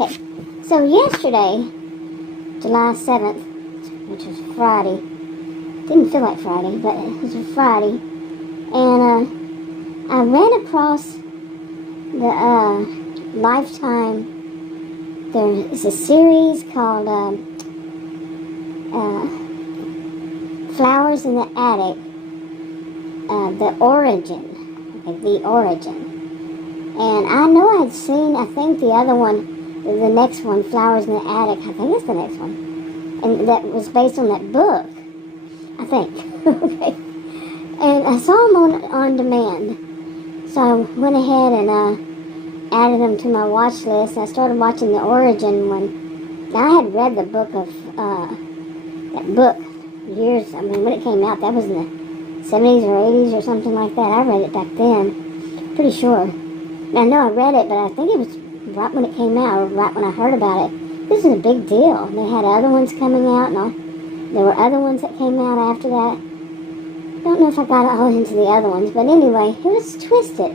Okay, so yesterday, July 7th, which was Friday, didn't feel like Friday, but it was a Friday, and I ran across the Lifetime. There is a series called Flowers in the Attic, The Origin. Okay, The Origin. And I know I'd seen, I think the other one, the next one, Flowers in the Attic, I think it's the next one. And that was based on that book, I think. Okay. And I saw them on demand. So I went ahead and added them to my watch list. I started watching The Origin one. Now, I had read the book of, that book years, I mean, when it came out, that was in the 70s or 80s or something like that. I read it back then, pretty sure. I know I read it, but I think it was right when it came out, or right when I heard about it. This is a big deal. They had other ones coming out, and there were other ones that came out after that. I don't know if I got all into the other ones, but anyway, it was twisted.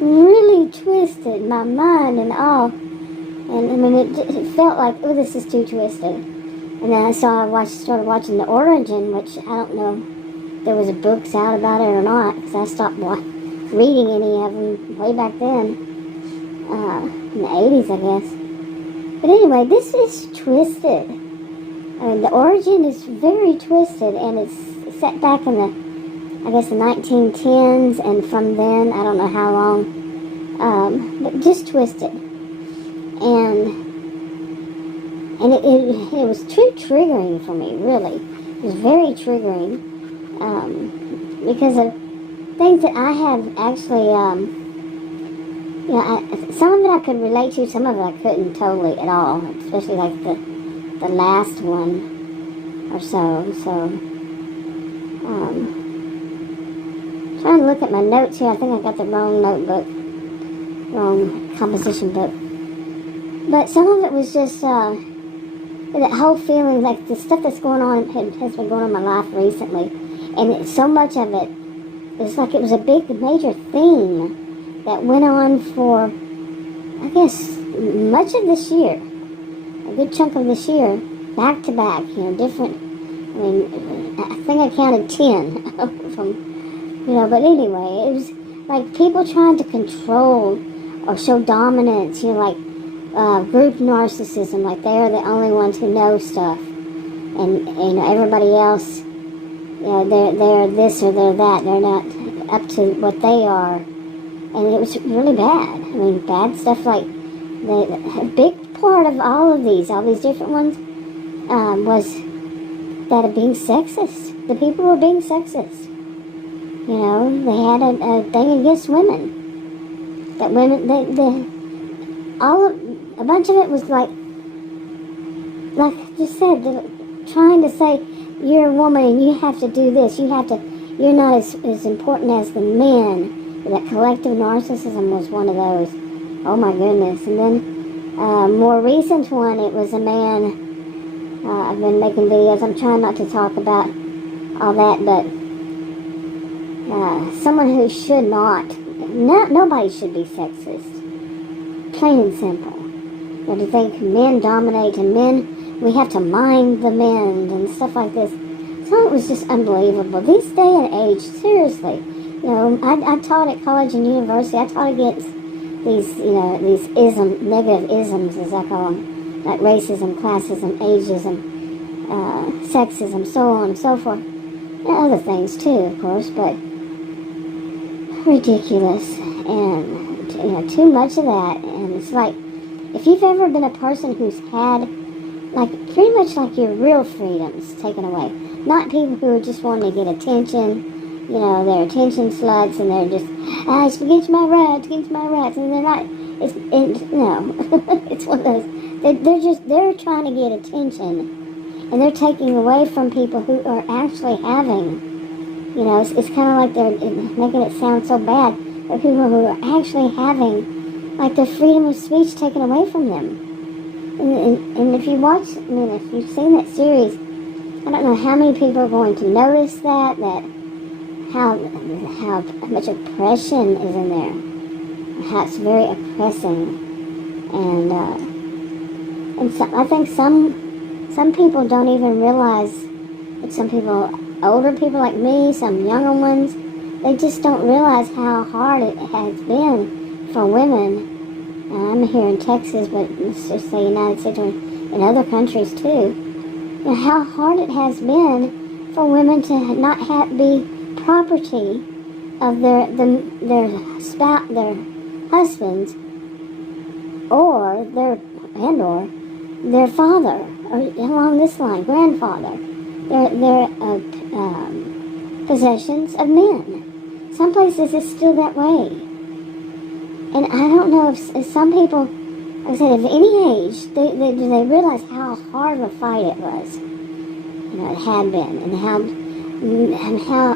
Really twisted, my mind and all. And I mean, it felt like, oh, this is too twisted. And then I started watching The Origin, which I don't know if there was books out about it or not, because I stopped reading any of them way back then, in the 80s, I guess. But anyway, this is twisted. I mean, The Origin is very twisted, and it's set back in the, I guess, the 1910s, and from then, I don't know how long, but just twisted. And it was too triggering for me, really. It was very triggering, because of things that I have actually, some of it I could relate to, some of it I couldn't totally at all, especially like the last one or so. So, trying to look at my notes here. I think I got the wrong notebook, wrong composition book. But some of it was just, that whole feeling, like the stuff that's going on, has been going on in my life recently. And so much of it, it's like it was a big, major theme that went on for, I guess, much of this year. A good chunk of this year, back to back, different, I mean, I think I counted 10 from, but anyway, it was like people trying to control or show dominance, like group narcissism, like they are the only ones who know stuff. And everybody else, they're this or they're that. They're not up to what they are. And it was really bad. I mean, bad stuff like, a big part of all these different ones, was that of being sexist. The people were being sexist. They had a thing against women. That women, a bunch of it was like you said, trying to say, you're a woman and you have to do this. You're not as important as the men. That collective narcissism was one of those. Oh my goodness. And then, more recent one, it was a man, I've been making videos, I'm trying not to talk about all that, but, someone who should nobody should be sexist. Plain and simple. To think men dominate and men, we have to mind the men and stuff like this. So it was just unbelievable. This day and age, seriously. I taught at college and university. I taught against these negative isms, as I call them, like racism, classism, ageism, sexism, so on and so forth. And other things too, of course, but ridiculous. And, too much of that. And it's like, if you've ever been a person who's had, like, pretty much like your real freedoms taken away, not people who are just wanting to get attention, they're attention sluts, and they're just, it's against my rights, and they're not, it's one of those, they're trying to get attention, and they're taking away from people who are actually having, it's kind of like they're making it sound so bad, but people who are actually having, like, their freedom of speech taken away from them. And if you watch, if you've seen that series, I don't know how many people are going to notice that how much oppression is in there. How it's very oppressing. And so, I think some people don't even realize, like some people, older people like me, some younger ones, they just don't realize how hard it has been for women. I'm here in Texas, but let's just say United States or in other countries too. You know, how hard it has been for women to not be property of their husbands, or their father, or along this line, grandfather. Their possessions of men. Some places it's still that way. And I don't know if some people, like I said, of any age, do they realize how hard of a fight it was. You know, it had been, and how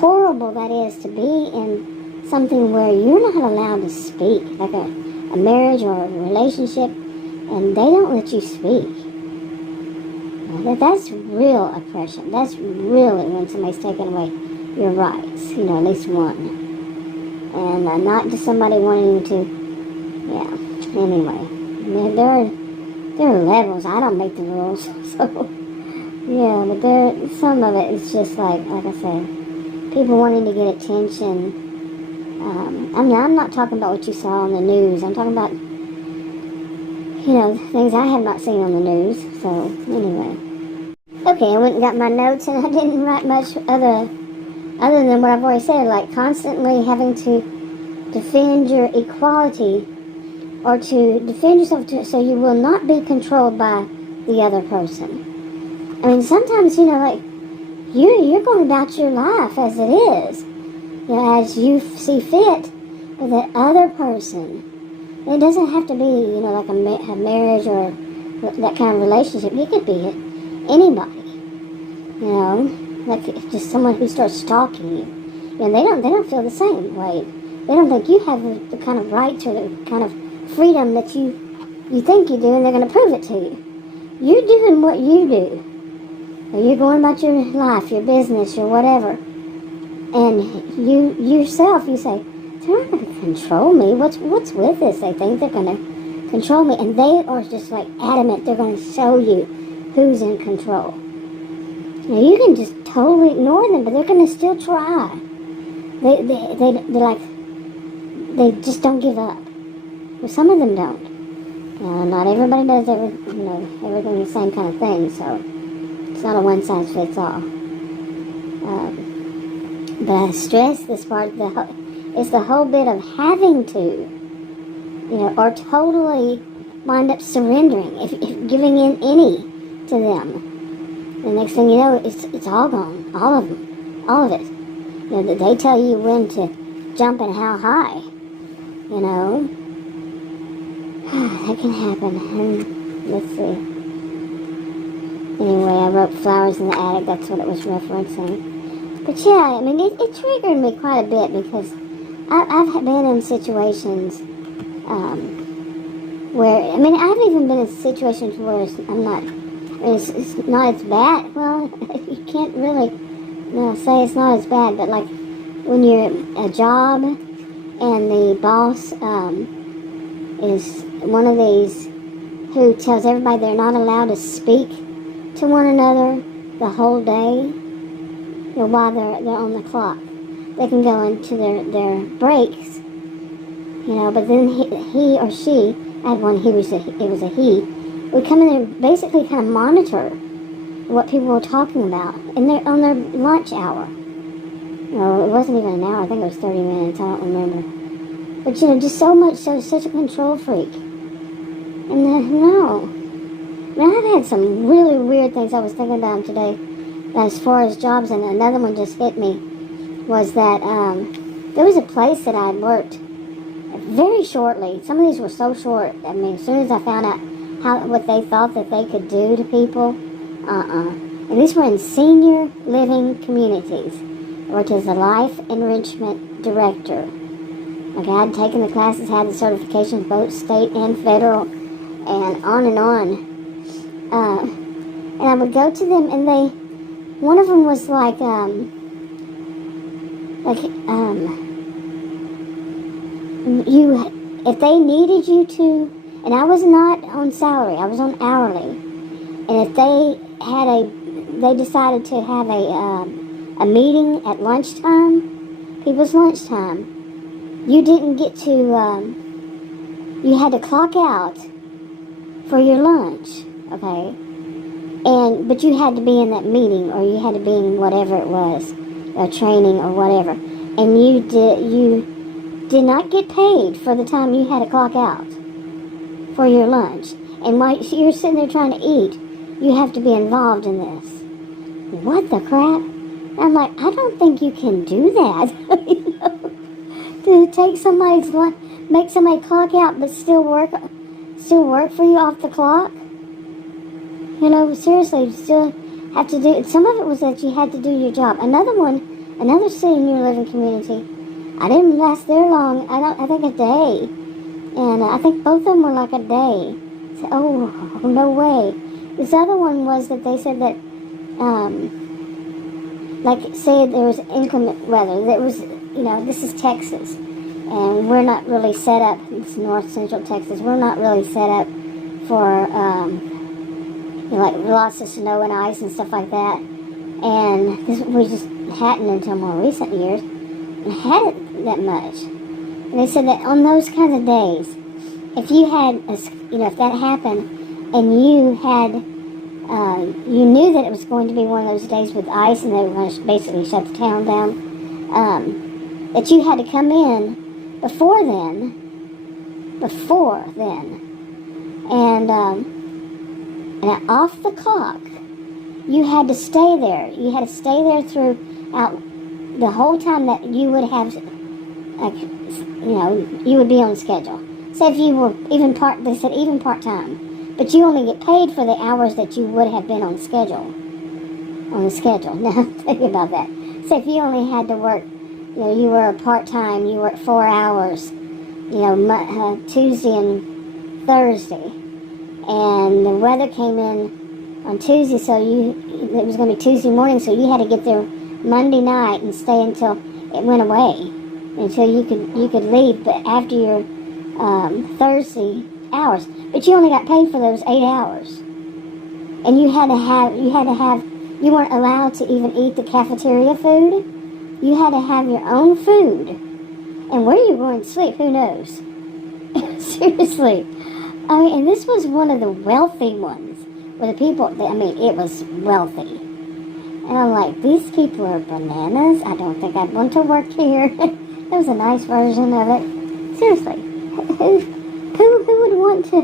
horrible that is to be in something where you're not allowed to speak, like a marriage or a relationship, and they don't let you speak. That's real oppression. That's really when somebody's taking away your rights, you know, at least one. And not just somebody wanting to, yeah, anyway. I mean, there are levels. I don't make the rules, so, yeah, but some of it is just like I said, people wanting to get attention. I mean, I'm not talking about what you saw on the news. I'm talking about, you know, things I have not seen on the news, so, anyway. Okay, I went and got my notes, and I didn't write much other than what I've already said, like constantly having to defend your equality, or to defend yourself so you will not be controlled by the other person. I mean, sometimes, you know, like, you're going about your life as it is, you know, as you see fit with that other person. And it doesn't have to be, you know, like a marriage or that kind of relationship. It could be anybody, you know, like just someone who starts stalking you. You know, they don't feel the same way. They don't think you have the kind of rights or the kind of freedom that you think you do, and they're going to prove it to you. You're doing what you do. Or you're going about your life, your business, or whatever. And you yourself, you say, they're not going to control me. What's with this? They think they're going to control me. And they are just like adamant. They're going to show you who's in control. Now, you can just totally ignore them, but they're going to still try. They're like, they just don't give up. Well, some of them don't. Not everybody does everything the same kind of thing, so it's not a one-size-fits-all. But I stress this part, it's the whole bit of having to, you know, or totally wind up surrendering, if giving in any to them. The next thing you know, it's all gone, all of them, all of it. You know, they tell you when to jump and how high, you know. That can happen. And let's see. Anyway, I wrote flowers in the attic. That's what it was referencing. But yeah, I mean, it triggered me quite a bit because I've been in situations where, I mean, I've even been in situations where it's not as bad. Well, you can't really say it's not as bad, but like when you're at a job and the boss is one of these who tells everybody they're not allowed to speak to one another the whole day, you know, while they're on the clock. They can go into their breaks, you know, but then he or she, I had one, it was a he, would come in there and basically kind of monitor what people were talking about on their lunch hour. No, it wasn't even an hour, I think it was 30 minutes, I don't remember. But, you know, just such a control freak. And then, no. I mean, I've had some really weird things I was thinking about today as far as jobs, and another one just hit me, was that there was a place that I had worked very shortly. Some of these were so short. I mean, as soon as I found out what they thought that they could do to people, and these were in senior living communities. I worked as a life enrichment director. Like, I had taken the classes, had the certifications, both state and federal, and on and on. And I would go to them, and one of them was like if they needed you to And I was not on salary, I was on hourly. And if they decided to have a meeting at lunchtime, people's lunchtime, you didn't get to, you had to clock out for your lunch, okay? But you had to be in that meeting, or you had to be in whatever it was, a training or whatever. And you did not get paid for the time you had to clock out for your lunch. And while you're sitting there trying to eat, you have to be involved in this. What the crap? I'm like, I don't think you can do that. You know, to take somebody's lunch, make somebody clock out, but still work for you off the clock. You know, seriously, you still have to do. Some of it was that you had to do your job. Another senior living community. I didn't last there long. I think a day, and I think both of them were like a day. So, oh, no way. This other one was that they said that, like, say there was inclement weather. There was, you know, this is Texas, and we're not really set up. It's north central Texas. We're not really set up for, you know, like lots of snow and ice and stuff like that. And we just hadn't until more recent years, and had it that much. And they said that on those kinds of days, if you had, if that happened, and you had, you knew that it was going to be one of those days with ice, and they were going to basically shut the town down, that you had to come in before then, and off the clock, you had to stay there. You had to stay there throughout the whole time that you would have, like, you know, you would be on schedule. Say if you were even part-time, but you only get paid for the hours that you would have been on the schedule. Now, think about that. Say if you only had to work, you know, you were a part-time, you worked 4 hours, you know, Tuesday and Thursday, and the weather came in on Tuesday, so it was going to be Tuesday morning, so you had to get there Monday night and stay until it went away, until you could leave, but after your Thursday hours. But you only got paid for those 8 hours, and you weren't allowed to even eat the cafeteria food. You had to have your own food, and where you were going to sleep, who knows? Seriously. I mean, and this was one of the wealthy ones, where the people, it was wealthy. And I'm like, these people are bananas. I don't think I'd want to work here. That was a nice version of it. Seriously. Who would want to,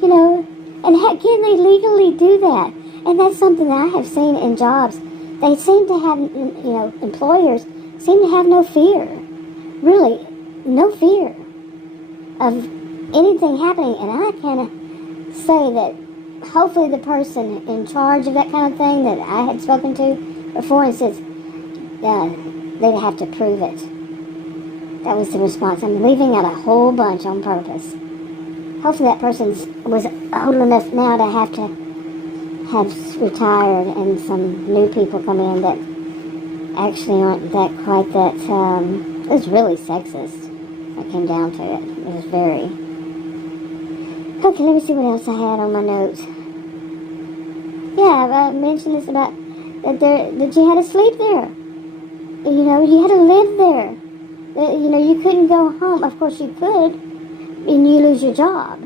you know, and how can they legally do that? And that's something that I have seen in jobs. They seem to have, you know, employers seem to have no fear. Really, no fear of anything happening. And I kind of say that hopefully the person in charge of that kind of thing that I had spoken to before, and says they'd have to prove it. That was the response. I'm leaving out a whole bunch on purpose. Hopefully that person was old enough now to have retired, and some new people come in that actually aren't quite that, it was really sexist. That came down to it. It was very. Okay, let me see what else I had on my notes. Yeah, I mentioned this about that you had to sleep there. You know, you had to live there. You know, you couldn't go home. Of course you could, and you lose your job.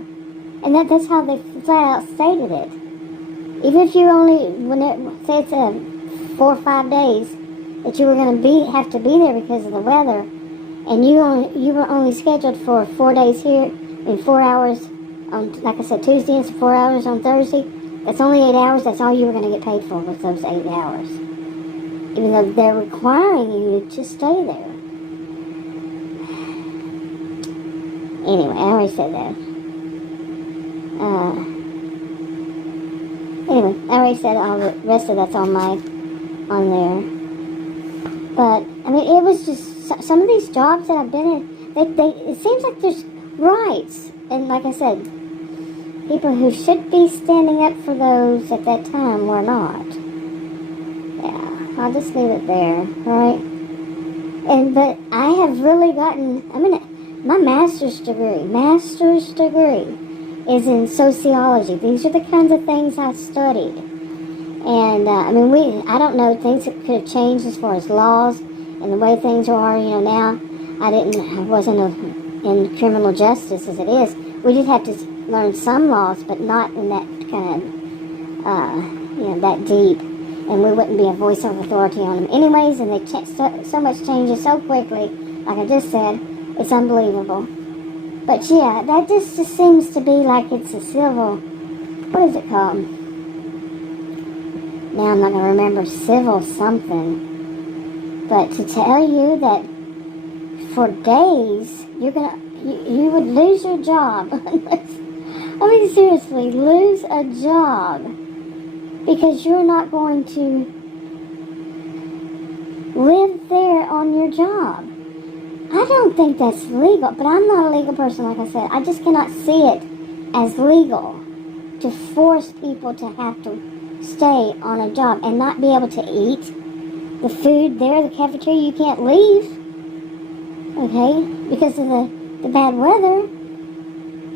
And that's how they flat out stated it. Even if you only, say it's 4 or 5 days that you were going to have to be there because of the weather, and you were only scheduled for 4 days here, 4 hours on, like I said, Tuesday, and 4 hours on Thursday. That's only 8 hours. That's all you were going to get paid for, was those 8 hours. Even though they're requiring you to stay there. Anyway, I already said that. Anyway, I already said all the rest of that's on there. But, I mean, it was just, some of these jobs that I've been in, it seems like there's rights. And like I said, people who should be standing up for those at that time were not. Yeah, I'll just leave it there, right? But I have really gotten, My master's degree is in sociology. These are the kinds of things I studied. And, I don't know, things that could have changed as far as laws and the way things are, now. I wasn't in criminal justice as it is. We did have to learn some laws, but not in that kind of, that deep. And we wouldn't be a voice of authority on them anyways, and they so much changes so quickly, like I just said, it's unbelievable. But yeah, that just seems to be like it's a civil, what is it called? Now I'm not going to remember, civil something. But to tell you that for days, you would lose your job. Seriously, lose a job because you're not going to live there on your job. I don't think that's legal, but I'm not a legal person, like I said. I just cannot see it as legal to force people to have to stay on a job and not be able to eat the food there, the cafeteria. You can't leave, okay, because of the bad weather.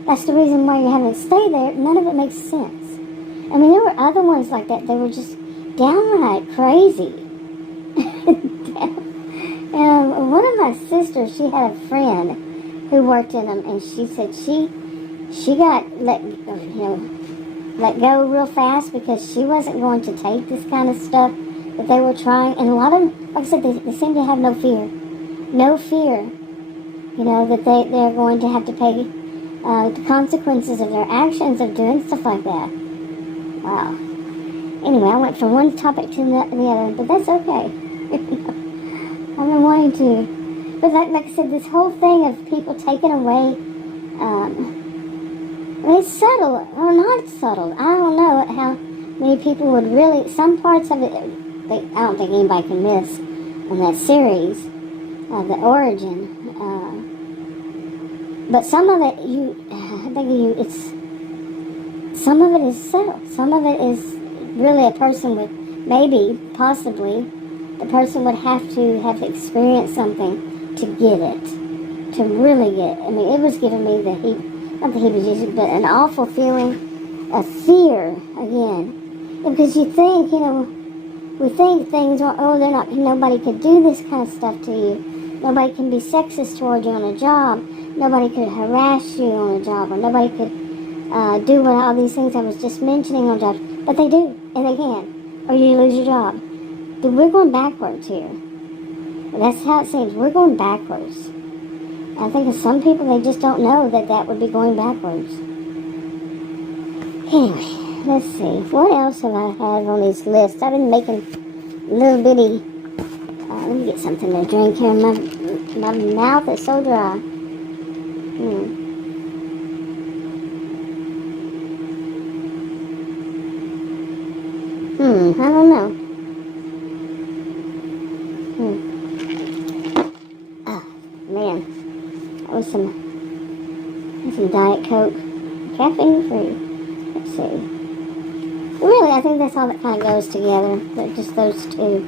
That's the reason why you're having to stay there. None of it makes sense. There were other ones like that. They were just downright crazy. One of my sisters, she had a friend who worked in them, and she said she got let go real fast because she wasn't going to take this kind of stuff that they were trying. And a lot of them, like I said, they seem to have no fear. No fear, that they're going to have to pay the consequences of their actions of doing stuff like that. Wow. Anyway, I went from one topic to the other, but that's okay. I've been wanting to. But like I said, this whole thing of people taking away, it's subtle or not subtle. I don't know how many people would really, some parts of it, I don't think anybody can miss on that series, the origin. But some of it, some of it is subtle. Some of it is really a person would, maybe, possibly, the person would have to experienced something to get it, to really get it. It was giving me not the heebie-jeebies, but an awful feeling of fear again. Because you think, we think things are, nobody could do this kind of stuff to you. Nobody can be sexist toward you on a job. Nobody could harass you on a job, or nobody could do all these things I was just mentioning on jobs. But they do, and they can, or you lose your job. We're going backwards here. That's how it seems. We're going backwards. I think some people, they just don't know that would be going backwards. Anyway, let's see. What else have I had on these lists? I've been making little bitty... let me get something to drink here. My mouth is so dry. I don't know. Oh, man. That was some Diet Coke. Caffeine free. Let's see. Really, I think that's all that kind of goes together. Just those two.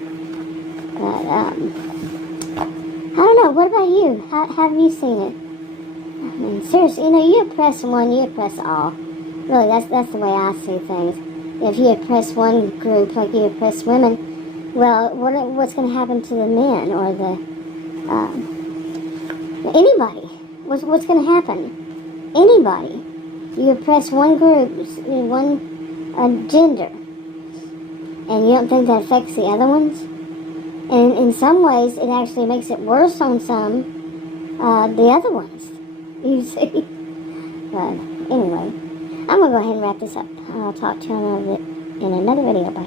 But, I don't know. What about you? How have you seen it? Seriously, you oppress one, you oppress all. Really, that's the way I see things. If you oppress one group like you oppress women, well, what's going to happen to the men or anybody? What's going to happen? Anybody. You oppress one group, one gender, and you don't think that affects the other ones? And in some ways, it actually makes it worse on some, the other ones, you see. But anyway, I'm going to go ahead and wrap this up. I'll talk to you in another video. Bye.